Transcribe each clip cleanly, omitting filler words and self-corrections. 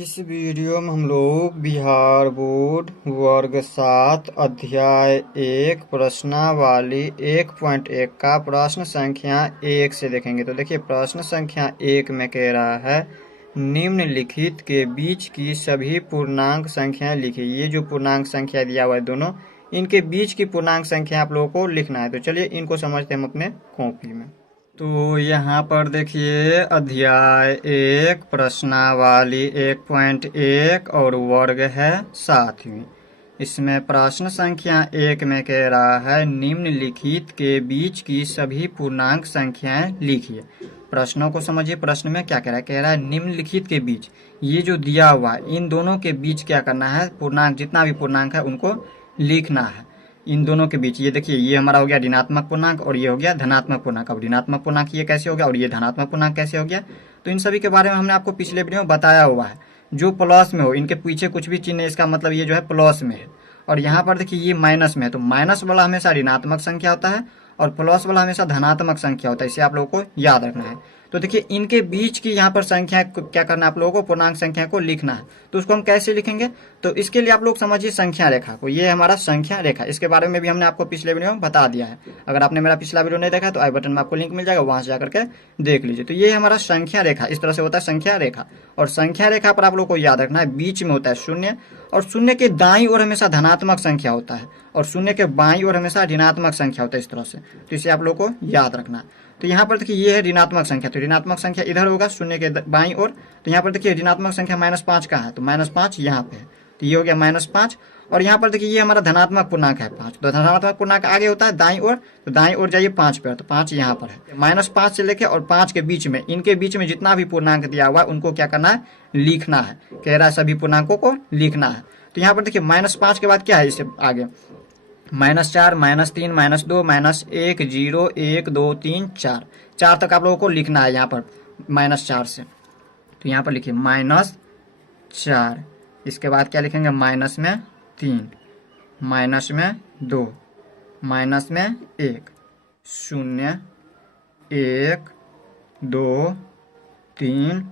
इस वीडियो में हम लोग बिहार बोर्ड वर्ग 7 अध्याय 1 प्रश्नावली 1.1 का प्रश्न संख्या 1 से देखेंगे। तो देखिए प्रश्न संख्या 1 में कह रहा है निम्नलिखित के बीच की सभी पूर्णांक संख्याएं लिखिए। ये जो पूर्णांक संख्या दिया हुआ है दोनों, इनके बीच की पूर्णांक संख्या आप लोगों को लिखना है। तो चलिए इनको समझते हैं हम अपने कॉपी में। तो यहाँ पर देखिए अध्याय 1 प्रश्नावली 1.1 और वर्ग है 7वीं। इसमें प्रश्न संख्या 1 में कह रहा है निम्नलिखित के बीच की सभी पूर्णांक संख्याएं लिखिए। प्रश्नों को समझिए। प्रश्न में क्या कह रहा है? कह रहा है निम्नलिखित के बीच, ये जो दिया हुआ है इन दोनों के बीच क्या करना है? पूर्णांक, जितना भी पूर्णांक है उनको लिखना है। इन दोनों के बीच ये देखिए, ये हमारा हो गया ऋणात्मक पूर्णांक और ये हो गया धनात्मक पूर्णांक। अब ऋणात्मक पूर्णांक ये कैसे हो गया और ये धनात्मक पूर्णांक कैसे हो गया? तो इन सभी के बारे में हमने आपको पिछले वीडियो में बताया हुआ है। जो प्लस में हो, इनके पीछे कुछ भी चिन्ह है, इसका मतलब ये जो है प्लस में है। और यहाँ पर देखिए ये माइनस में है, तो माइनस वाला हमेशा ऋणात्मक संख्या होता है और प्लस वाला हमेशा धनात्मक संख्या होता है। इसे आप लोगों को याद रखना है। तो देखिए इनके बीच की यहाँ पर संख्या क्या करना है? आप लोगों को पूर्णांक संख्या को लिखना है। तो उसको हम कैसे लिखेंगे? तो इसके लिए आप लोग समझिए संख्या रेखा को। ये हमारा संख्या रेखा, इसके बारे में भी हमने आपको पिछले वीडियो में बता दिया है। अगर आपने मेरा पिछला वीडियो नहीं देखा तो आई बटन में आपको लिंक मिल जाएगा, वहां से जाकर के देख लीजिए। तो ये हमारा संख्या रेखा इस तरह से होता है, संख्या रेखा। और संख्या रेखा पर आप लोग को याद रखना है बीच में होता है शून्य, और शून्य के दाईं ओर हमेशा धनात्मक संख्या होता है और शून्य के बाईं ओर हमेशा ऋणात्मक संख्या होता है, इस तरह से। तो इसे आप लोग को याद रखना है। तो यहाँ पर देखिए ये है ऋणात्मक संख्या, तो ऋणात्मक संख्या इधर होगा शून्य के बाईं ओर। तो यहाँ पर देखिए ऋणात्मक संख्या -5 का है, तो -5 यहाँ पे है, तो ये हो गया -5। और यहाँ पर देखिए ये हमारा धनात्मक पूर्णांक है 5, तो धनात्मक पूर्णांक आगे होता है दाईं ओर, तो दाईं ओर जाइए 5 पर, तो 5 यहाँ पर है। -5 से लेके और 5 के बीच में, इनके बीच में जितना भी पूर्णांक दिया हुआ है उनको क्या करना है? लिखना है। कह रहा है सभी पूर्णांकों को लिखना है। तो यहाँ पर देखिए -5 के बाद क्या है? इससे आगे -4, -3, -2, -1, 0, 1, 2, 3, 4, 4 तक आप लोगों को लिखना है यहाँ पर -4 से। तो यहाँ पर लिखिए -4। इसके बाद क्या लिखेंगे? माइनस में 3, माइनस में 2, माइनस में 1, 0, 1, 2, 3,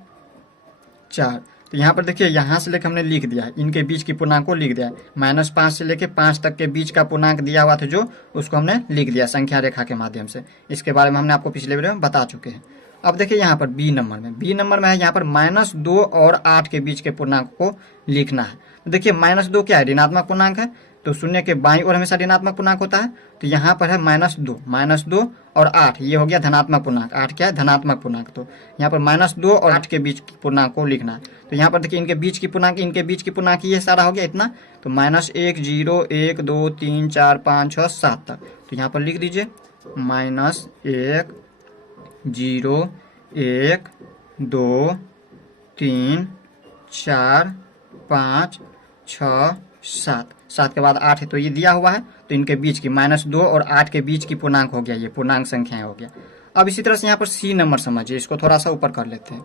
4। तो यहाँ पर देखिए यहाँ से लेकर हमने लिख दिया है, इनके बीच की पूर्णांक को लिख दिया है। -5 से लेकर 5 तक के बीच का पूर्णांक दिया हुआ था जो, उसको हमने लिख दिया संख्या रेखा के माध्यम से। इसके बारे में हमने आपको पिछले वीडियो में बता चुके हैं। अब देखिए यहाँ पर बी नंबर में है यहाँ पर -2 और 8 के बीच के पूर्णांक को लिखना है। तो देखिए -2 क्या है? ऋणात्मक पूर्णांक है, तो शून्य के बाईं ओर हमेशा ऋणात्मक पूर्णांक होता है। तो यहाँ पर है -2 और 8, ये हो गया धनात्मक पूर्णांक। 8 क्या है? धनात्मक पूर्णांक। तो यहाँ पर -2 और 8 के बीच पूर्णांक को लिखना है। तो यहाँ पर देखिए इनके बीच की पूर्णांक ये सारा हो गया इतना। तो -1, 0, 1, 2, 3, 4, 5, 6, 7 तक। तो यहाँ पर लिख दीजिए -1, 0, 1, 2, 3, 4, 5, 6, 7। 7 के बाद 8 है, तो ये दिया हुआ है। तो इनके बीच की -2 और 8 के बीच की पूर्णांक हो गया, ये पूर्णांक संख्या हो गया। अब इसी तरह से यहाँ पर सी नंबर समझिए, इसको थोड़ा सा ऊपर कर लेते हैं।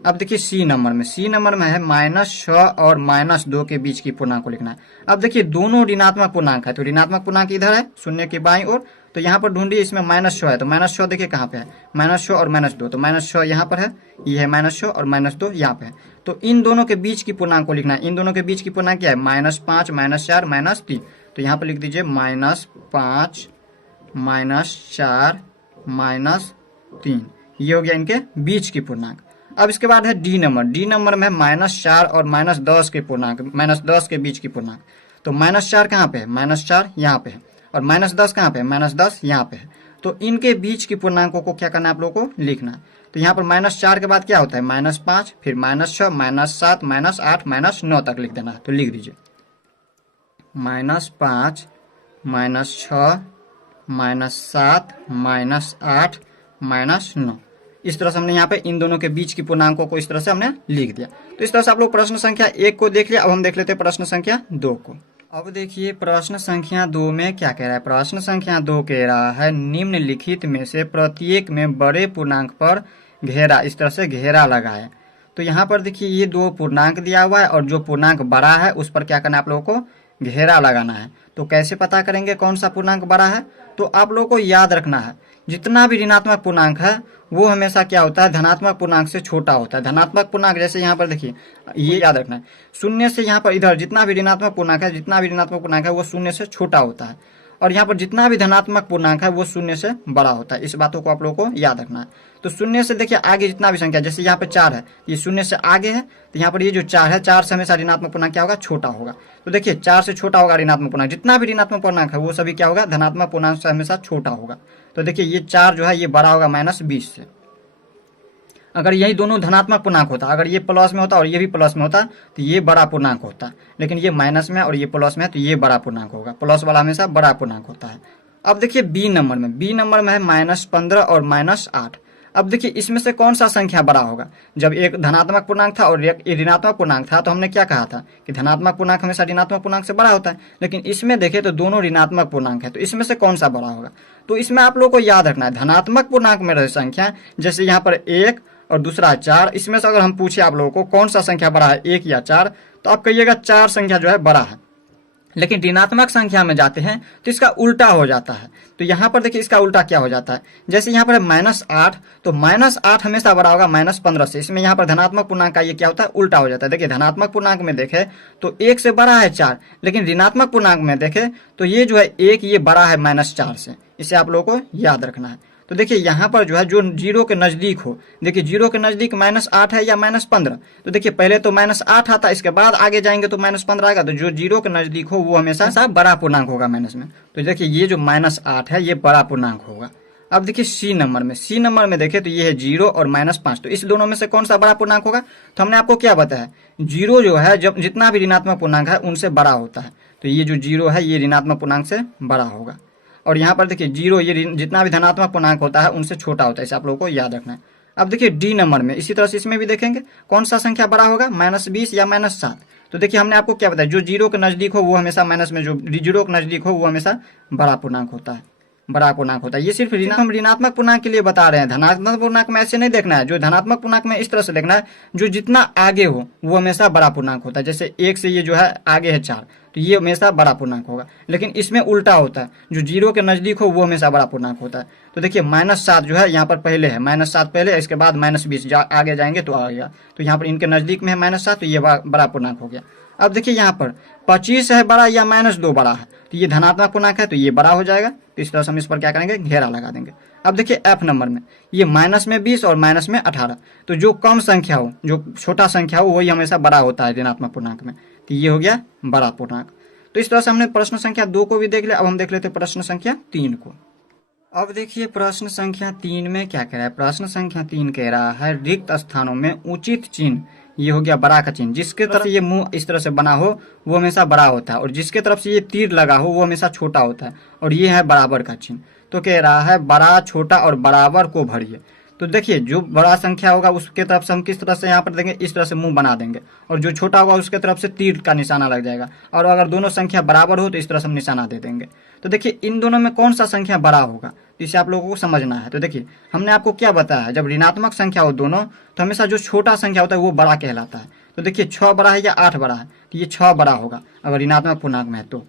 अब देखिए सी नंबर में है -6 और -2 के बीच की पूर्णांक को लिखना है। अब देखिए दोनों ऋणात्मक पूर्णांक है, तो ऋणात्मक पूर्णांक इधर है शून्य की बाईं ओर। तो यहाँ पर ढूंढिए, इसमें -6 है, तो -6 देखिए कहाँ पे है? -6 और -2, तो -6 यहाँ पर है, ये है -6 और -2 यहाँ पे है। तो इन दोनों के बीच की पूर्णांक को लिखना है। इन दोनों के बीच की पूर्णांक क्या है? -5, -4, -3। तो यहाँ पर लिख दीजिए -5, -4, -3। ये हो गया इनके बीच की पूर्णांक। अब इसके बाद है डी नंबर में -4 और -10 के पूर्णांक, -10 के बीच की पूर्णांक। तो -4 कहाँ पे है? -4 यहाँ पे है, और -10 कहाँ पे है? -10 यहाँ पे है। तो इनके बीच की पूर्णांकों को क्या करना है? आप लोगों को लिखना है। तो यहाँ पर -4 के बाद क्या होता है? -5, फिर -6, -7, -8, -9 तक लिख देना है। तो लिख दीजिए -5, -6, -7, -8, -9। इस तरह से हमने यहाँ पे इन दोनों के बीच की पूर्णांकों को इस तरह से हमने लिख दिया। तो इस तरह से आप लोग प्रश्न संख्या 1 को देख लिया। अब हम देख लेते हैं प्रश्न संख्या 2 को। अब देखिए प्रश्न संख्या 2 में क्या कह रहा है? प्रश्न संख्या 2 कह रहा है निम्नलिखित में से प्रत्येक में बड़े पूर्णांक पर घेरा, इस तरह से घेरा लगाए। तो यहाँ पर देखिए ये 2 पूर्णांक दिया हुआ है और जो पूर्णांक बड़ा है उस पर क्या करना है? आप लोगों को घेरा लगाना है। तो कैसे पता करेंगे कौन सा पूर्णांक बड़ा है? तो आप लोगों को याद रखना है जितना भी ऋणात्मक पूर्णांक है वो हमेशा क्या होता है, धनात्मक पूर्णांक से छोटा होता है। धनात्मक पूर्णांक जैसे यहाँ पर देखिए, ये याद रखना है, शून्य से यहाँ पर इधर जितना भी ऋणात्मक पूर्णांक है, जितना भी ऋणात्मक पूर्णांक है वो शून्य से छोटा होता है, और यहाँ पर जितना भी धनात्मक पूर्णांक है वो शून्य से बड़ा होता है। इस बातों को आप लोगों को याद रखना है। तो शून्य से देखिए आगे जितना भी संख्या, जैसे यहाँ पर 4 है, ये शून्य से आगे है, तो यहाँ पर ये जो 4 है, 4 से हमेशा ऋणात्मक पूर्णांक क्या होगा, छोटा होगा। तो देखिए 4 से छोटा होगा ऋणात्मक पूर्णांक, जितना भी ऋणात्मक पूर्णांक है वो सभी क्या होगा, धनात्मक पूर्णांक से हमेशा छोटा होगा। तो देखिए ये 4 जो है ये बड़ा होगा -20 से। अगर यही दोनों धनात्मक पूर्णांक होता, अगर ये प्लस में होता और ये भी प्लस में होता, तो ये बड़ा पूर्णांक होता, लेकिन ये माइनस में और ये प्लस में है तो ये बड़ा पूर्णांक होगा। प्लस वाला हमेशा बड़ा पूर्णांक होता है। अब देखिए बी नंबर में है -15 और -8। अब देखिए इसमें से कौन सा संख्या बड़ा होगा। जब एक धनात्मक पूर्णांक था और एक ऋणात्मक पूर्णांक था तो हमने क्या कहा था कि धनात्मक पूर्णांक हमेशा ऋणात्मक पूर्णांक से बड़ा होता है, लेकिन इसमें देखें तो दोनों ऋणात्मक पूर्णांक है, तो इसमें से कौन सा बड़ा होगा। तो इसमें आप लोग को याद रखना है, धनात्मक पूर्णांक में रहे संख्या, जैसे यहाँ पर 1 और दूसरा 4, इसमें से अगर हम पूछे आप लोगों को कौन सा संख्या बड़ा है, 1 या 4, तो आप कहिएगा 4 संख्या जो है बड़ा है। लेकिन ऋणात्मक संख्या में जाते हैं तो इसका उल्टा हो जाता है। तो यहाँ पर देखिए इसका उल्टा क्या हो जाता है, जैसे यहाँ पर है -8, तो -8 हमेशा बड़ा होगा -15 से। इसमें यहाँ पर धनात्मक पूर्णांक का ये क्या होता है, उल्टा हो जाता है। देखिए धनात्मक पूर्णांक में देखे तो 1 से बड़ा है 4, लेकिन ऋणात्मक पूर्णांक में देखे तो ये जो है 1 ये बड़ा है -4 से। इसे आप लोगों को याद रखना है। तो देखिए यहाँ पर जो है जो 0 के नज़दीक हो, देखिए 0 के नज़दीक -8 है या -15, तो देखिए पहले तो -8 आता, इसके बाद आगे जाएंगे तो -15 आएगा। तो जो 0 के नज़दीक हो वो हमेशा बड़ा पूर्णांक होगा माइनस में। तो देखिए ये जो -8 है ये बड़ा पूर्णांक होगा। अब देखिए सी नंबर में देखें तो ये है 0 और -5, तो इस दोनों में से कौन सा बड़ा पूर्णांक होगा। तो हमने आपको क्या बताया, 0 जो है जब जितना भी ऋणात्मक पूर्णांक है उनसे बड़ा होता है, तो ये जो 0 है ये ऋणात्मक पूर्णांक से बड़ा होगा। और यहाँ पर देखिए 0 ये जितना भी धनात्मक पूर्णांक होता है उनसे छोटा होता है, इसे आप लोगों को याद रखना है। अब देखिए डी नंबर में इसी तरह से इसमें भी देखेंगे कौन सा संख्या बड़ा होगा, -20 या -7। तो देखिए हमने आपको क्या बताया, जो 0 के नज़दीक हो वो हमेशा माइनस में, जो 0 के नज़दीक हो वो हमेशा बड़ा पूर्णांक होता है, बड़ा पूर्णांक होता है। ये सिर्फ हम ऋणात्मक पूर्णांक के लिए बता रहे हैं। धनात्मक पूर्णांक में ऐसे नहीं देखना है, जो धनात्मक पूर्णांक में इस तरह से देखना है, जो जितना आगे हो वो हमेशा बड़ा पूर्णांक होता है। जैसे 1 से ये जो है आगे है 4, तो ये हमेशा बड़ा पूर्णांक होगा। लेकिन इसमें उल्टा होता है, जो 0 के नज़दीक हो वो हमेशा बड़ा पूर्णांक होता है। तो देखिए -7 जो है यहाँ पर पहले है, -7 पहले है, इसके बाद -20 आगे जाएंगे तो आएगा। तो यहाँ पर इनके नज़दीक में है -7, तो ये बड़ा पूर्णांक हो गया। अब देखिए यहाँ पर 25 है बड़ा या -2 बड़ा है, तो ये धनात्मक पूर्णांक है तो ये बड़ा हो जाएगा। तो इस तरह से हम इस पर क्या करेंगे, घेरा लगा देंगे। अब देखिए एफ नंबर में ये -20 और -18, तो जो कम संख्या हो, जो छोटा संख्या हो वही हमेशा बड़ा होता है ऋणात्मक पूर्णांक में। तो ये हो गया बड़ा पूर्णांक। तो इस तरह से हमने प्रश्न संख्या 2 को भी देख लिया। अब हम देख लेते हैं प्रश्न संख्या 3 को। अब देखिए प्रश्न संख्या 3 में क्या कह रहा है। प्रश्न संख्या 3 कह रहा है रिक्त स्थानों में उचित चिन्ह, ये हो गया बड़ा का चिन्ह, जिसके तरफ ये मुंह इस तरह से बना हो वो हमेशा बड़ा होता है, और जिसके तरफ से ये तीर लगा हो वो हमेशा छोटा होता है, और ये है बराबर का चिन्ह। तो कह रहा है बड़ा, छोटा और बराबर को भरिए। तो देखिए जो बड़ा संख्या होगा उसके तरफ से हम किस तरह से यहाँ पर देंगे, इस तरह से मुंह बना देंगे, और जो छोटा होगा उसके तरफ से तीर का निशाना लग जाएगा, और अगर दोनों संख्या बराबर हो तो इस तरह से हम निशाना दे देंगे। तो देखिए इन दोनों में कौन सा संख्या बड़ा होगा, इसे आप लोगों को समझना है। तो देखिए हमने आपको क्या बताया है, जब ऋणात्मक संख्या हो दोनों तो हमेशा जो छोटा संख्या होता है वो बड़ा कहलाता है। तो देखिए 6 बड़ा है या 8 बड़ा है, तो ये 6 बड़ा होगा अगर ऋणात्मक पूर्णांक में है। तो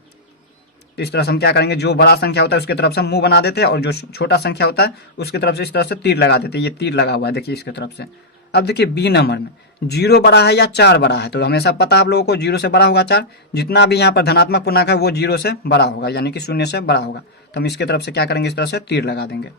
इस तरह से हम क्या करेंगे, जो बड़ा संख्या होता है उसके तरफ से मुंह बना देते हैं, और जो छोटा संख्या होता है उसके तरफ से इस तरह से तीर लगा देते हैं। ये तीर लगा हुआ है देखिए इसके तरफ से। अब देखिए बी नंबर में 0 बड़ा है या 4 बड़ा है, तो हमेशा पता आप लोगों को 0 से बड़ा होगा 4, जितना भी यहाँ पर धनात्मक पूर्णांक है वो 0 से बड़ा होगा, यानी कि 0 से बड़ा होगा। तो हम इसके तरफ से क्या करेंगे, इस तरह से तीर लगा देंगे।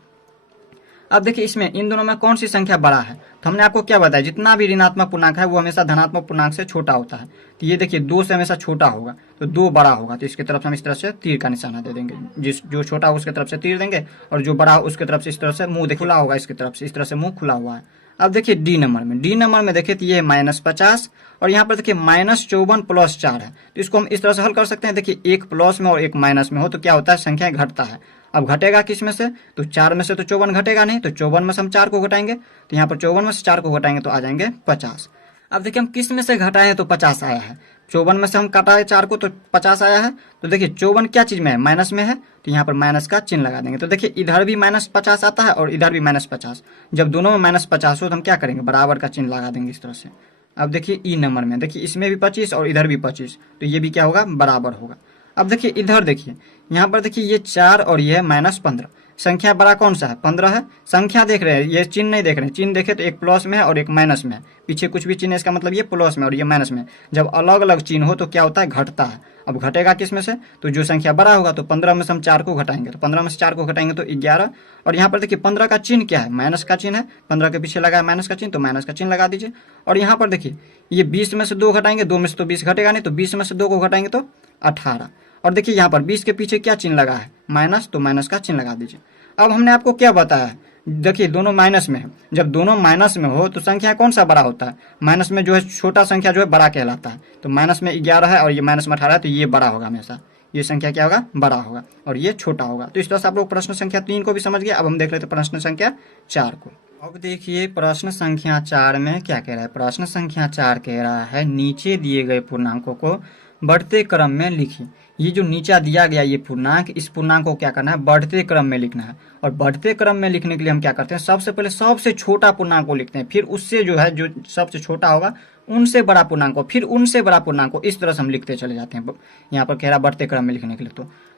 अब देखिए इसमें इन दोनों में कौन सी संख्या बड़ा है, तो हमने आपको क्या बताया, जितना भी ऋणात्मक पूर्णांक है वो हमेशा धनात्मक पूर्णांक से छोटा होता है। तो ये देखिए 2 से हमेशा छोटा होगा, तो 2 बड़ा होगा, तो इसके तरफ से हम इस तरह से तीर का निशाना दे देंगे। जो छोटा हो उसके तरफ से तीर देंगे, और जो बड़ा हो उसके तरफ से इस तरह से मुंह खुला होगा, इसकी तरफ से इस तरह से मुंह खुला हुआ है। अब देखिए डी नंबर में देखिए तो ये -50, और यहाँ पर देखिए -54 + 4 है। तो इसको हम इस तरह से हल कर सकते हैं। देखिए एक प्लस में और एक माइनस में हो तो क्या होता है, संख्या घटता है। अब घटेगा किस में से, तो 4 में से तो 54 घटेगा नहीं, तो 54 में से हम 4 को घटाएंगे, तो यहाँ पर 54 में से 4 को घटाएंगे तो आ जाएंगे 50। अब देखिए हम किस में से घटाए हैं तो 50 आया है। 54 में से हम घटाए 4 को तो 50 आया है। तो देखिए 54 क्या चीज में है, माइनस में है, तो यहाँ पर माइनस का चिन्ह लगा देंगे। तो देखिए इधर भी -50 आता है और इधर भी -50। जब दोनों में -50 हो तो हम क्या करेंगे, बराबर का चिन्ह लगा देंगे इस तरह से। अब देखिए ई नंबर में देखिए इसमें भी 25 और इधर भी 25, तो ये भी क्या होगा, बराबर होगा। अब देखिए इधर देखिए यहाँ पर देखिए ये 4 और ये है -15, संख्या बड़ा कौन सा है, 15 है। संख्या देख रहे हैं, ये चिन्ह नहीं देख रहे हैं, चिन्ह देखे तो एक प्लस में है और एक माइनस में है, पीछे कुछ भी चिन्ह है इसका मतलब ये प्लस में और ये माइनस में। जब अलग अलग चिन्ह हो तो क्या होता है, घटता है। अब घटेगा किस में से, तो जो संख्या बड़ा होगा, तो 15 में से हम 4 को घटाएंगे, तो 15 में से 4 को घटाएंगे तो 11। और यहाँ पर देखिए 15 का चिन्ह क्या है, माइनस का चिन्ह है, 15 के पीछे लगा है माइनस का चिन्ह, तो माइनस का चिन्ह लगा दीजिए। और यहाँ पर देखिए ये 20 में से 2 घटाएंगे, 2 में से तो 20 घटेगा नहीं, तो 20 में से 2 को घटाएंगे तो 18। और देखिए यहाँ पर 20 के पीछे क्या चिन्ह लगा है, माइनस, तो माइनस का चिन्ह लगा दीजिए। अब हमने आपको क्या बताया, देखिए दोनों माइनस में है, जब दोनों माइनस में हो तो संख्या कौन सा बड़ा होता है, माइनस में जो है छोटा संख्या जो है बड़ा कहलाता है। तो माइनस में 11 है और ये माइनस में 18 है, तो ये बड़ा होगा हमेशा, ये संख्या क्या होगा, बड़ा होगा और ये छोटा होगा। तो इस तरह से आप लोग प्रश्न संख्या 3 को भी समझ गए। अब हम देख लेते हैं प्रश्न संख्या 4 को। अब देखिए प्रश्न संख्या 4 में क्या कह रहा है, प्रश्न संख्या 4 कह रहा है नीचे दिए गए पूर्णांकों को बढ़ते क्रम में लिखिए। ये जो नीचा दिया गया ये पूर्णांक, इस पूर्णांक को क्या करना है, बढ़ते क्रम में लिखना है। और बढ़ते क्रम में लिखने के लिए हम क्या करते हैं, सबसे पहले सबसे छोटा पूर्णांक को लिखते हैं, फिर उससे जो है जो सबसे छोटा होगा उनसे बड़ा पूर्णांक को, फिर उनसे बड़ा पूर्णांक को, इस तरह से हम लिखते चले जाते हैं। यहाँ पर कह रहा बढ़ते क्रम में लिखने के लिए,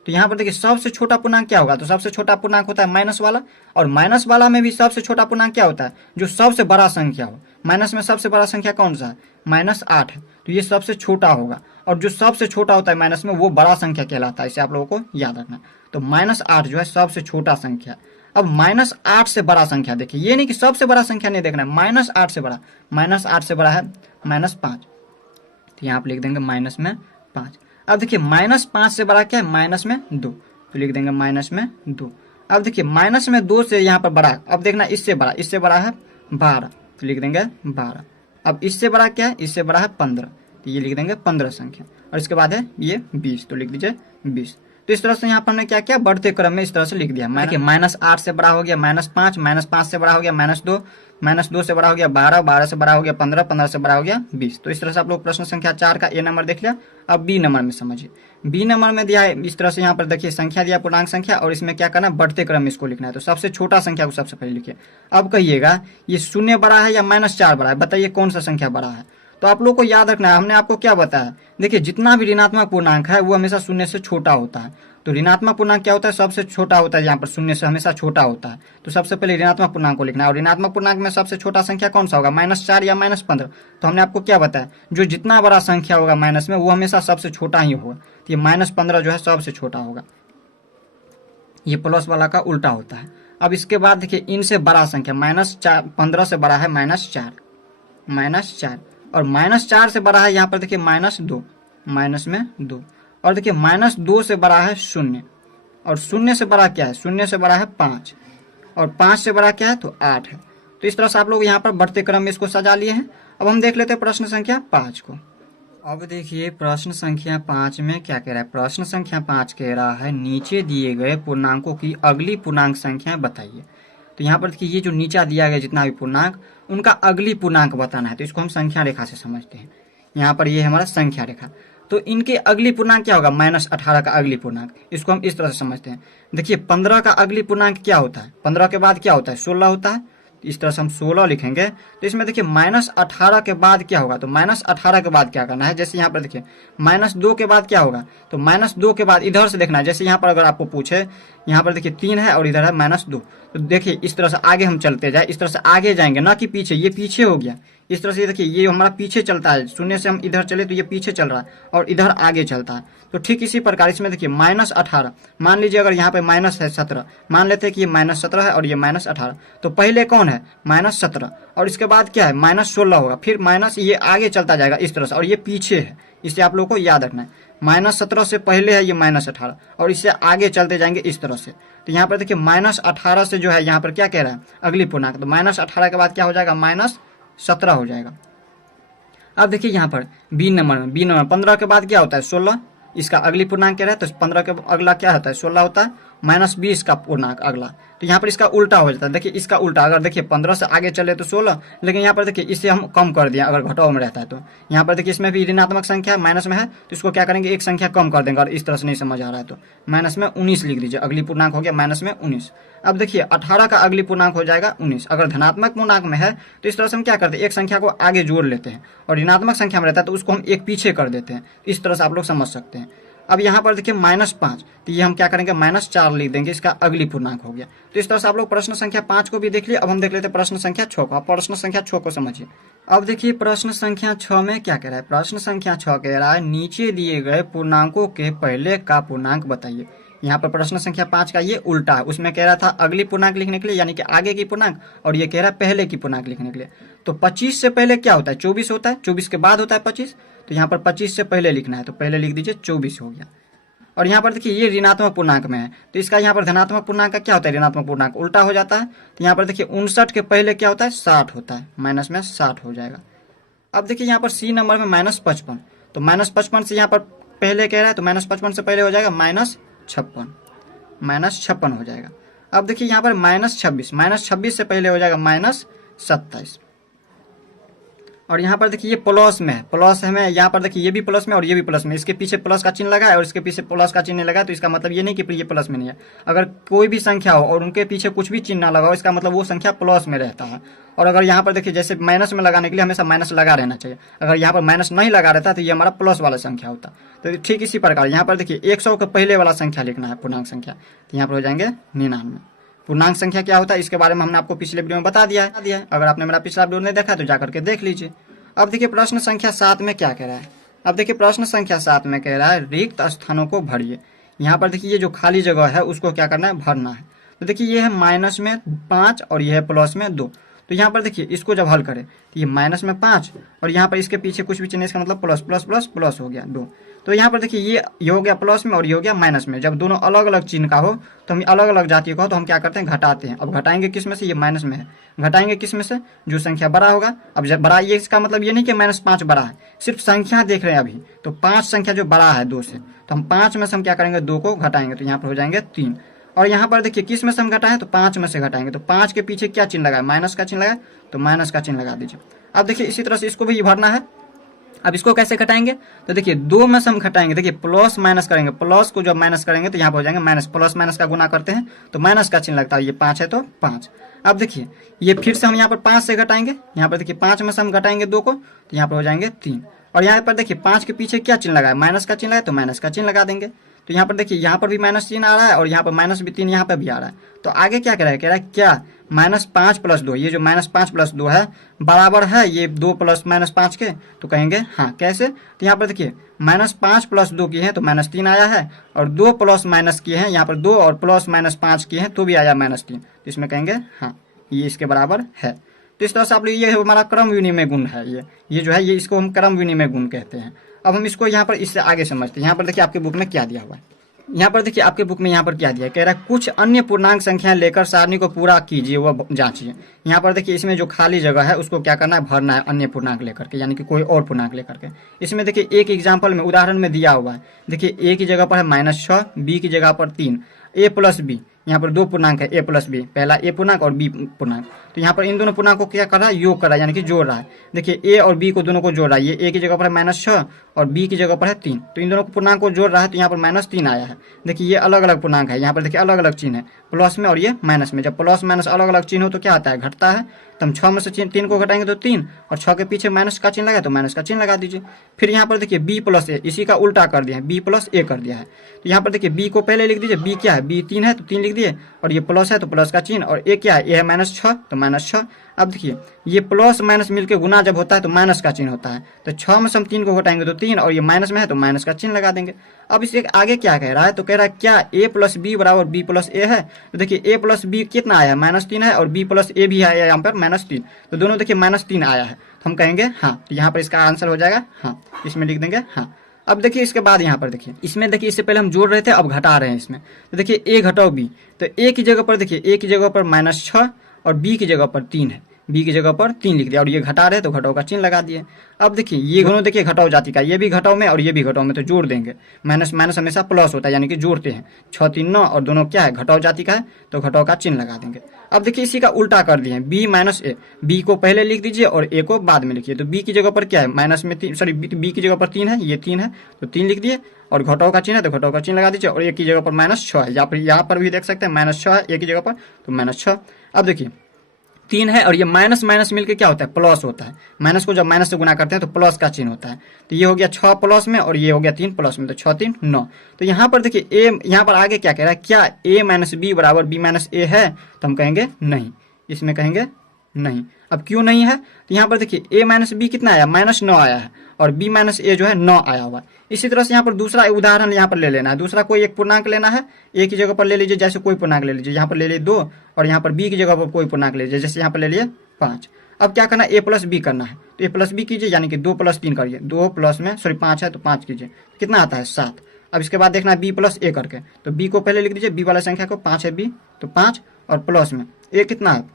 तो यहाँ पर देखिए सबसे छोटा पूर्णांक क्या होगा, तो सबसे छोटा पूर्णांक होता है माइनस वाला। और माइनस वाला में भी सबसे छोटा पूर्णांक क्या होता है, जो सबसे बड़ा संख्या हो। माइनस में सबसे बड़ा संख्या कौन सा है, -8 है, तो ये सबसे छोटा होगा। और जो सबसे छोटा होता है माइनस में वो बड़ा संख्या कहलाता है, इसे आप लोगों को याद रखना है। तो -8 जो है सबसे छोटा संख्या। अब -8 से बड़ा संख्या देखिए, ये नहीं कि सबसे बड़ा संख्या नहीं देखना है, -8 से बड़ा, -8 से बड़ा है -5, तो यहाँ आप लिख देंगे -5। अब देखिए -5 से बड़ा क्या है, -2, तो लिख देंगे -2। अब देखिए -2 से यहाँ पर बड़ा, अब देखना इससे बड़ा है 12, तो लिख देंगे 12। अब इससे बड़ा क्या है, इससे बड़ा है 15, तो ये लिख देंगे 15 संख्या। और इसके बाद है ये 20, तो लिख दीजिए 20। तो इस तरह से यहाँ पर हमने क्या किया, बढ़ते क्रम में इस तरह से लिख दिया। देखिए -8 से बड़ा हो गया -5, -5 से बड़ा हो गया -2, -2 से बड़ा हो गया 12, 12 से बड़ा हो गया 15, 15 से बड़ा हो गया 20। तो इस तरह से आप लोग प्रश्न संख्या 4 का ए नंबर देख लिया। अब बी नंबर में समझिए, बी नंबर में दिया है इस तरह से, यहाँ पर देखिए संख्या दिया पूर्णांक संख्या, और इसमें क्या करना है, बढ़ते क्रम में इसको लिखना है। तो सबसे छोटा संख्या को सबसे पहले लिखिए। अब कहिएगा ये 0 बड़ा है या -4 बड़ा है, बताइए कौन सा संख्या बड़ा है। तो आप लोग को याद रखना है, हमने आपको क्या बताया, देखिए जितना भी ऋणात्मक पूर्णांक है वो हमेशा 0 से छोटा होता है। तो ऋणात्मक पूर्णांक क्या होता है, सबसे छोटा होता है, यहाँ पर 0 से हमेशा छोटा होता है। तो सबसे पहले ऋणात्मक पूर्णांक को लिखना है, और ऋणात्मक पूर्णांक में सबसे छोटा संख्या कौन सा होगा, -4 या -15। तो हमने आपको क्या बताया, जो जितना बड़ा संख्या होगा माइनस में वो हमेशा सबसे छोटा ही होगा। तो ये -15 जो है सबसे छोटा होगा, ये प्लस वाला का उल्टा होता है। अब इसके बाद देखिए इनसे बड़ा संख्या -15 से बड़ा है -4, और -4 से बड़ा है यहाँ पर देखिए -2, और देखिए -2 से बड़ा है 0, और 0 से बड़ा क्या है, 0 से बड़ा है 5, और 5 से बड़ा क्या है, तो 8 है। तो इस तरह से आप लोग यहाँ पर बढ़ते क्रम में इसको सजा लिए हैं। अब हम देख लेते हैं प्रश्न संख्या 5 को। अब देखिए प्रश्न संख्या 5 में क्या कह रहा है, प्रश्न संख्या 5 कह रहा है नीचे दिए गए पूर्णांकों की अगली पूर्णांक संख्या बताइए। तो यहाँ पर देखिए ये जो नीचा दिया गया जितना भी पूर्णांक, उनका अगली पूर्णांक बताना है। तो इसको हम संख्या रेखा से समझते हैं। यहाँ पर ये हमारा संख्या रेखा, तो इनके अगली पूर्णांक क्या होगा, -18 का अगली पूर्णांक, इसको हम इस तरह से समझते हैं। देखिए 15 का अगली पूर्णांक क्या होता है, 15 के बाद क्या होता है, 16 होता है। इस तरह से हम 16 लिखेंगे। तो इसमें देखिए -18 के बाद क्या होगा, तो -18 के बाद क्या करना है, जैसे यहाँ पर देखिए -2 के बाद क्या होगा, तो -2 के बाद इधर से देखना है। जैसे यहाँ पर अगर आपको पूछे, यहाँ पर देखिए 3 है और इधर है -2, तो देखिए इस तरह से आगे हम चलते जाए, इस तरह से आगे जाएंगे ना कि पीछे, ये पीछे हो गया। इस तरह से देखिए ये हमारा पीछे चलता है, 0 से हम इधर चले तो ये पीछे चल रहा है और इधर आगे चलता है। तो ठीक इसी प्रकार इसमें देखिए -18, मान लीजिए अगर यहाँ पे माइनस है 17, मान लेते हैं कि ये -17 है और ये -18, तो पहले कौन है, -17, और इसके बाद क्या है, -16 होगा, फिर माइनस, ये आगे चलता जाएगा इस तरह से, और ये पीछे है। इसे आप लोगों को याद रखना है, -17 से पहले है ये -18, और इससे आगे चलते जाएंगे इस तरह से। तो यहाँ पर देखिए -18 से जो है यहाँ पर क्या कह रहा है, अगली पूर्णांक, तो -18 के बाद क्या हो जाएगा, -17 हो जाएगा। अब देखिए यहाँ पर बी नंबर 15 के बाद क्या होता है, 16, इसका अगली पूर्णांक क्या है, तो 15 के अगला क्या होता है, 16 होता है, -20 का पूर्णांक अगला। तो यहाँ पर इसका उल्टा हो जाता है। देखिए इसका उल्टा, अगर देखिए 15 से आगे चले तो 16, लेकिन यहाँ पर देखिए इसे हम कम कर दिया, अगर घटाव में रहता है तो यहाँ पर देखिए इसमें भी ऋणात्मक संख्या माइनस में है, तो इसको क्या करेंगे, एक संख्या कम कर देंगे। और इस तरह से नहीं समझ आ रहा है तो माइनस में 19 लिख दीजिए, अगली पूर्णांक हो गया -19। अब देखिए 18 का अगली पूर्णांक हो जाएगा 19। अगर धनात्मक पूर्णांक में है तो इस तरह से हम क्या करते हैं, एक संख्या को आगे जोड़ लेते हैं, और ऋणात्मक संख्या में रहता है तो उसको हम एक पीछे कर देते हैं। इस तरह से आप लोग समझ सकते हैं। अब यहाँ पर देखिए -5, तो ये हम क्या करेंगे -4 लिख देंगे, इसका अगली पूर्णांक हो गया। तो इस तरह से आप लोग प्रश्न संख्या 5 को भी देख लिए। अब हम देख लेते हैं प्रश्न संख्या 6 को। आप प्रश्न संख्या 6 को समझिए। अब देखिए प्रश्न संख्या 6 में क्या कह रहा है। प्रश्न संख्या 6 कह रहा है नीचे दिए गए पूर्णांकों के पहले का पूर्णांक बताइए। यहाँ पर प्रश्न संख्या 5 का ये उल्टा है, उसमें कह रहा था अगली पूर्णांक लिखने के लिए यानी कि आगे की पूर्णांक, और ये कह रहा है पहले की पूर्णांक लिखने के लिए। तो 25 से पहले क्या होता है 24 होता है, 24 के बाद होता है 25, तो यहाँ पर 25 से पहले लिखना है, तो पहले लिख दीजिए 24 हो गया। और यहाँ पर देखिए ये ऋणात्मक पूर्णांक में है, तो इसका यहाँ पर धनात्मक पूर्णांक का क्या होता है, ऋणात्मक पूर्णांक उल्टा हो जाता है। तो यहाँ पर देखिए 59 के पहले क्या होता है 60 होता है, माइनस में 60 हो जाएगा। अब देखिए यहाँ पर सी नंबर में -55, तो -55 से यहाँ पर पहले कह रहा है, तो -55 से पहले हो जाएगा -56 हो जाएगा। अब देखिए यहाँ पर -26 से पहले हो जाएगा -27। और यहाँ पर देखिए ये प्लस में है, प्लस है में यहाँ पर देखिए ये भी प्लस में और ये भी प्लस में, इसके पीछे प्लस का चिन्ह लगा है और इसके पीछे प्लस का चिन्ह लगा है, तो इसका मतलब ये नहीं कि ये प्लस में नहीं है। अगर कोई भी संख्या हो और उनके पीछे कुछ भी चिन्ह ना लगा हो, इसका मतलब वो संख्या प्लस में रहता है। और अगर यहाँ पर देखिए जैसे माइनस में लगाने के लिए हमेशा माइनस लगा रहना चाहिए, अगर यहाँ पर माइनस नहीं लगा रहता तो ये हमारा प्लस वाला संख्या होता। तो ठीक इसी प्रकार यहाँ पर देखिए 100 के पहले वाला संख्या लिखना है, पूर्णांक संख्या, तो यहाँ पर हो जाएंगे 99। पूर्णांक संख्या क्या होता है इसके बारे में हमने आपको पिछले वीडियो में बता दिया है। अगर आपने मेरा पिछला वीडियो नहीं देखा तो जाकर के देख लीजिए। अब देखिए प्रश्न संख्या 7 में क्या कह रहा है। अब देखिए प्रश्न संख्या 7 में कह रहा है रिक्त स्थानों को भरिए। यहाँ पर देखिए ये जो खाली जगह है उसको क्या करना है, भरना है। तो देखिए ये है -5 और ये है +2। तो यहाँ पर देखिए इसको जब हल करें तो ये -5 और यहाँ पर इसके पीछे कुछ भी चिन्ह, इसका मतलब प्लस प्लस प्लस प्लस हो गया 2। तो यहाँ पर देखिए ये हो गया प्लस में और ये हो गया माइनस में। जब दोनों अलग अलग चिन्ह का हो तो हम अलग अलग जाति का हो तो हम क्या करते हैं घटाते हैं। अब घटाएंगे किस में से, ये माइनस में है, घटाएंगे किस में से, जो संख्या बड़ा होगा। अब जब बड़ा, ये इसका मतलब ये नहीं कि -5 बड़ा है, सिर्फ संख्या देख रहे हैं अभी। तो 5 संख्या जो बड़ा है 2 से, तो हम 5 में से हम क्या करेंगे 2 को घटाएंगे, तो यहाँ पर हो जाएंगे 3। और यहाँ पर देखिए किस में से हम घटाएं, तो 5 में से घटाएंगे, तो 5 के पीछे क्या चिन्ह लगाए, माइनस का चिन्ह लगाए, तो माइनस का चिन्ह लगा दीजिए। अब देखिए इसी तरह से इसको भी भरना है। अब इसको कैसे घटाएंगे, तो देखिए 2 में से हम घटाएंगे, देखिए प्लस माइनस करेंगे, प्लस को जब माइनस करेंगे तो यहाँ पर हो जाएंगे माइनस, प्लस माइनस का गुना करते हैं तो माइनस का चिन्ह लगता है, ये 5 है तो 5। अब देखिए ये फिर से हम यहाँ पर 5 से घटाएंगे, यहाँ पर देखिए 5 में से हम घटाएंगे 2 को, तो यहाँ पर हो जाएंगे 3। और यहाँ पर देखिए 5 के पीछे क्या चिन्ह लगा है, माइनस का चिन्ह है, तो माइनस का चिन्ह लगा देंगे। तो यहाँ पर देखिए यहाँ पर भी माइनस चिन्ह आ रहा है और यहाँ पर -3 यहाँ पर भी आ रहा है। तो आगे क्या कह रहा है क्या -5 + 2, ये जो -5 + 2 है बराबर है ये 2 + -5 के, तो कहेंगे हाँ। कैसे, तो यहाँ पर देखिए -5 + 2 की है तो -3 आया है, और 2 + की है, यहाँ पर 2 और +-5 की है तो भी आया -3, तो इसमें कहेंगे हाँ ये इसके बराबर है। तो इस तरह से आप लोग, ये हमारा क्रम विनिमय गुण है, ये जो है ये इसको हम क्रम विनिमय गुण कहते हैं। अब हम इसको यहाँ पर इससे आगे समझते हैं। यहाँ पर देखिए आपके बुक में क्या दिया हुआ है, यहाँ पर देखिए आपके बुक में यहाँ पर क्या दिया है, कह रहा है कुछ अन्य पूर्णांक संख्या लेकर सारणी को पूरा कीजिए व जांचिए। यहाँ पर देखिए इसमें जो खाली जगह है उसको क्या करना है, भरना है अन्य पूर्णांक लेकर के, यानी कि कोई और पूर्णांक लेकर के। इसमें देखिए एक एग्जाम्पल में, उदाहरण में दिया हुआ है, देखिए ए की जगह पर है -6, बी की जगह पर 3, a + b, यहाँ पर 2 पूर्णांक है a + b, पहला a पूर्णांक और b पूर्णांक। तो यहाँ पर इन दोनों पूर्णांक को क्या कर रहा है, योग कर रहा है, यानी कि जोड़ रहा है। देखिए a और b को दोनों को जोड़ रहा है, ये a की जगह पर है -6 और b की जगह पर है 3, तो इन दोनों पूर्णांक को जोड़ रहा है, तो यहाँ पर -3 आया है। देखिए ये अलग अलग पूर्णांक है, यहाँ पर देखिए अलग अलग चिन्ह है, प्लस में और ये माइनस में। जब प्लस माइनस अलग अलग चिन्ह हो तो क्या आता है, घटता है। तो हम 6 में से 3 को घटाएंगे तो 3, और 6 के पीछे माइनस का चिन्ह लगा तो माइनस का चिन्ह लगा दीजिए। फिर यहाँ पर देखिए b + a, इसी का उल्टा कर दिया है, b + a कर दिया है। तो यहाँ पर देखिए b को पहले लिख दीजिए, b क्या है, b 3 है तो 3 लिख दिए, और ये प्लस है तो प्लस का चिन्ह, और a क्या है, a है -6 तो -6। अब देखिए ये प्लस माइनस मिलकर गुना जब होता है तो माइनस का चिन्ह होता है, तो 6 में से हम 3 को घटाएंगे तो 3, और ये माइनस में है तो माइनस का चिन्ह लगा देंगे। अब इसके आगे क्या कह रहा है, तो कह रहा है क्या a + b = b + a है। तो देखिए a + b कितना आया है, -3 है, और b + a भी आया यहाँ पर -3, तो दोनों देखिए -3 आया है, तो हम कहेंगे हाँ। तो यहाँ पर इसका आंसर हो जाएगा हाँ, इसमें लिख देंगे हाँ। अब देखिए इसके बाद यहाँ पर देखिए, इसमें देखिए इससे पहले हम जोड़ रहे थे, अब घटा रहे हैं इसमें। तो देखिए a घटाओ b, तो a की जगह पर देखिए a की जगह पर -6 और b की जगह पर 3 है, b की जगह पर 3 लिख दिया, और ये घटा रहे तो घटाओ का चिन्ह लगा दिए। अब देखिए ये दोनों देखिए घटाओ जाति का, ये भी घटाओ में और ये भी घटाओ में, तो जोड़ देंगे। माइनस माइनस हमेशा प्लस होता है, यानी कि जोड़ते हैं। 6 3 9, और दोनों क्या है, घटाओ जाति का है, तो घटाओ का चिन्ह लगा देंगे। अब देखिए इसी का उल्टा कर दिए, b - a, b को पहले लिख दीजिए और a को बाद में लिखिए। तो b की जगह पर क्या है, माइनस में 3, सॉरी b की जगह पर 3 है, ये 3 है तो 3 लिख दिए, और घटाओ का चिन्ह है तो घटाओ का चिन्ह लगा दीजिए, और a की जगह पर -6 है, यहाँ पर भी देख सकते हैं -6 है a की जगह पर, तो -6। अब देखिए 3 है और ये माइनस माइनस मिलके क्या होता है, प्लस होता है। माइनस को जब माइनस से गुना करते हैं तो प्लस का चिन्ह होता है। तो ये हो गया 6 प्लस में और ये हो गया 3 प्लस में, तो 6 3 9। तो यहाँ पर देखिए ए, यहाँ पर आगे क्या कह रहा है, क्या a माइनस बी बराबर b माइनस ए है, तो हम कहेंगे नहीं, इसमें कहेंगे नहीं। अब क्यों नहीं है, तो यहाँ पर देखिए a माइनस बी कितना आया, -9 आया है और b माइनस ए जो है 9 आया हुआ है। इसी तरह से यहाँ पर दूसरा उदाहरण यहाँ पर ले लेना है, दूसरा कोई एक पूर्णांक लेना है, a की जगह पर ले लीजिए, जैसे कोई पूर्णांक ले लीजिए, यहाँ पर ले लीजिए 2 और यहाँ पर b की जगह पर कोई पूर्णांक ले लीजिए, जैसे यहाँ पर ले लिए 5। अब क्या करना है, a प्लस बी करना है, तो a प्लस बी कीजिए, यानी कि 2 प्लस 3 करिए, 2 प्लस में 5 है तो 5 कीजिए, कितना आता है 7। अब इसके बाद देखना है b प्लस ए करके, तो b को पहले लिख दीजिए, b वाला संख्या को, 5 है b तो 5 और प्लस में a कितना है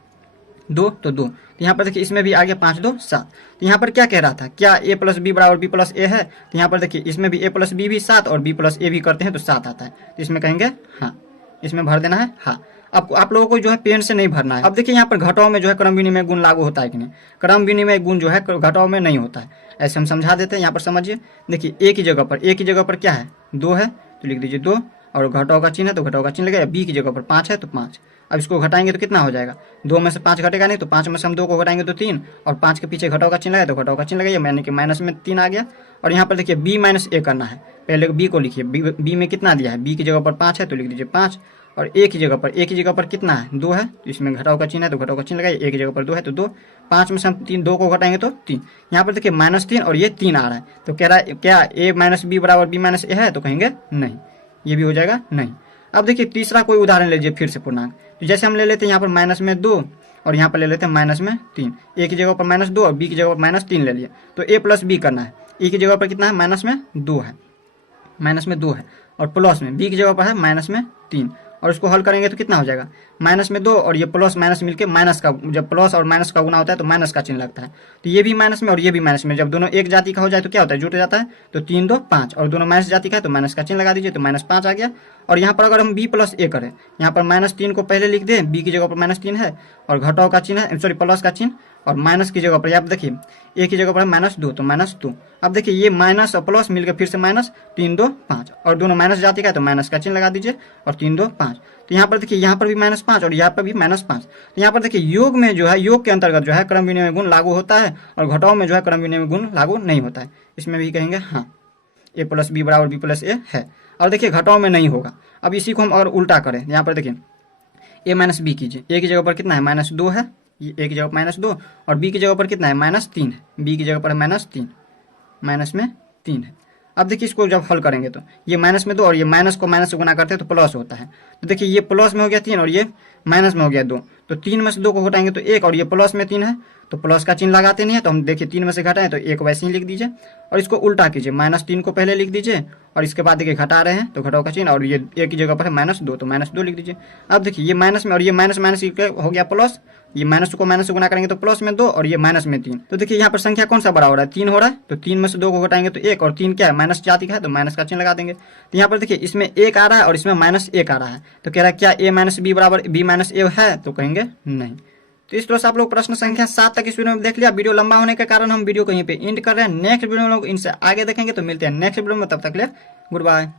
2 तो 2। तो यहाँ पर देखिए इसमें भी आ गया 5 2 7। तो यहाँ पर क्या कह रहा था, क्या a प्लस बी बराबर b प्लस ए है, तो यहाँ पर देखिए इसमें भी a प्लस बी भी 7 और b प्लस ए भी करते हैं तो 7 आता है, तो इसमें कहेंगे हाँ, इसमें भर देना है हाँ। अब आप लोगों को जो है पेन से नहीं भरना है। अब देखिए यहाँ पर घटाओं में जो है क्रम विनिमय गुण लागू होता है कि नहीं, क्रम विनिमय गुण जो है घटाओं में नहीं होता है, ऐसे हम समझा देते हैं। यहाँ पर समझिए, देखिए a की जगह पर क्या है 2 है तो लिख दीजिए 2 और घटाओ का चिन्ह है तो घटाओ का चिन्ह लगेगा, b की जगह पर 5 है तो 5। अब इसको घटाएंगे तो कितना हो जाएगा, 2 में से 5 घटेगा नहीं, तो 5 में से हम 2 को घटाएंगे तो 3 और 5 के पीछे घटाओ का चिन्ह लगाए तो घटाओ का चिन्ह लगाइए, यानी कि माइनस में 3 आ गया। और यहाँ पर देखिए b माइनस ए करना है, पहले b को लिखिए, b में कितना दिया है, b की जगह पर 5 है तो लिख दीजिए 5 और a की जगह पर कितना है 2 है, तो इसमें घटाओ का चिन्ह है तो घटाओ का चिन्ह लगाइए, a की जगह पर 2 है तो 2, 5 में से हम 2 को घटाएंगे तो 3। यहाँ पर देखिए -3 और ये 3 आ रहा है, तो कह रहा है क्या a माइनस बी बराबर b माइनस ए है, तो कहेंगे नहीं, ये भी हो जाएगा नहीं। अब देखिए तीसरा कोई उदाहरण लीजिए फिर से पूर्णांक, तो जैसे हम ले लेते हैं यहाँ पर माइनस में 2 और यहाँ पर ले लेते हैं माइनस में 3, a की जगह पर -2 और b की जगह पर -3 ले लिए, तो a प्लस बी करना है, e की जगह पर कितना है माइनस में 2 है और प्लस में b की जगह पर है -3 और इसको हल करेंगे तो कितना हो जाएगा, -2 और ये प्लस माइनस मिलके माइनस का, जब प्लस और माइनस का गुना होता है तो माइनस का चिन्ह लगता है, तो ये भी माइनस में और ये भी माइनस में, जब दोनों एक जाति का हो जाए तो क्या होता है, जुट जाता है, तो 3 2 5 और दोनों माइनस जाति का है तो माइनस का चिन्ह लगा दीजिए, तो -5 आ गया। और यहाँ पर अगर हम b प्लस ए करें, यहाँ पर -3 को पहले लिख दें, b की जगह पर -3 है और घटाओ का चिन्ह है, सॉरी प्लस का चिन्ह, और माइनस की जगह पर आप देखिए a की जगह पर -2 तो -2। अब देखिए ये माइनस और प्लस मिलकर फिर से माइनस, 3 2 5 और दोनों माइनस जाति का है तो माइनस का चिन्ह लगा दीजिए और 3 2 5। तो यहाँ पर देखिए यहाँ पर भी -5 और यहाँ पर भी -5। तो यहाँ पर देखिए योग में जो है, योग के अंतर्गत जो है क्रम विनिमय गुण लागू होता है और घटाओं में जो है क्रम विनिमय गुण लागू नहीं होता है, इसमें भी कहेंगे हाँ, a प्लस बी बराबर b प्लस ए है। और देखिए घटाओ में नहीं होगा। अब इसी को हम और उल्टा करें, यहाँ पर देखिए a माइनस बी कीजिए, a की जगह पर कितना है -2 है, ये a की जगह पर -2 और b की जगह पर कितना है -3 है, b की जगह पर -3, माइनस में 3 है। अब देखिए इसको जब हल करेंगे तो ये माइनस में 2 और ये माइनस को माइनस से गुना करते हैं तो प्लस होता है, तो देखिए ये प्लस में हो गया 3 और ये माइनस में हो गया 2, तो 3 में से 2 को घटाएंगे तो 1 और ये प्लस में 3 है तो प्लस का चिन्ह लगाते नहीं है, तो हम देखिए 3 में से घटाएं तो 1 वैसे ही लिख दीजिए और इसको उल्टा कीजिए, -3 को पहले लिख दीजिए और इसके बाद देखिए घटा रहे हैं तो घटाओ का चिन्ह और ये a की जगह पर है -2 तो -2 लिख दीजिए। अब देखिए ये माइनस में और ये माइनस माइनस हो गया प्लस, ये माइनस को माइनस से गुना करेंगे तो प्लस में 2 और ये माइनस में 3, तो देखिए यहाँ पर संख्या कौन सा बड़ा हो रहा है, 3 हो रहा है, तो 3 में से 2 को घटाएंगे तो 1 और 3 क्या है माइनस जाति का है तो माइनस का चिन्ह लगा देंगे। तो यहाँ पर देखिए इसमें 1 आ रहा है और इसमें -1 आ रहा है, तो कह रहा है क्या a माइनस बी बराबर b माइनस ए है, तो कहेंगे नहीं। तो इस तरह से आप लोग प्रश्न संख्या 7 तक इस वीडियो में देख लिया। वीडियो लंबा होने के कारण हम वीडियो कहीं पे एंड कर रहे हैं, नेक्स्ट वीडियो में लोग इनसे आगे देखेंगे, तो मिलते हैं नेक्स्ट वीडियो में, तब तक ले गुड बाय।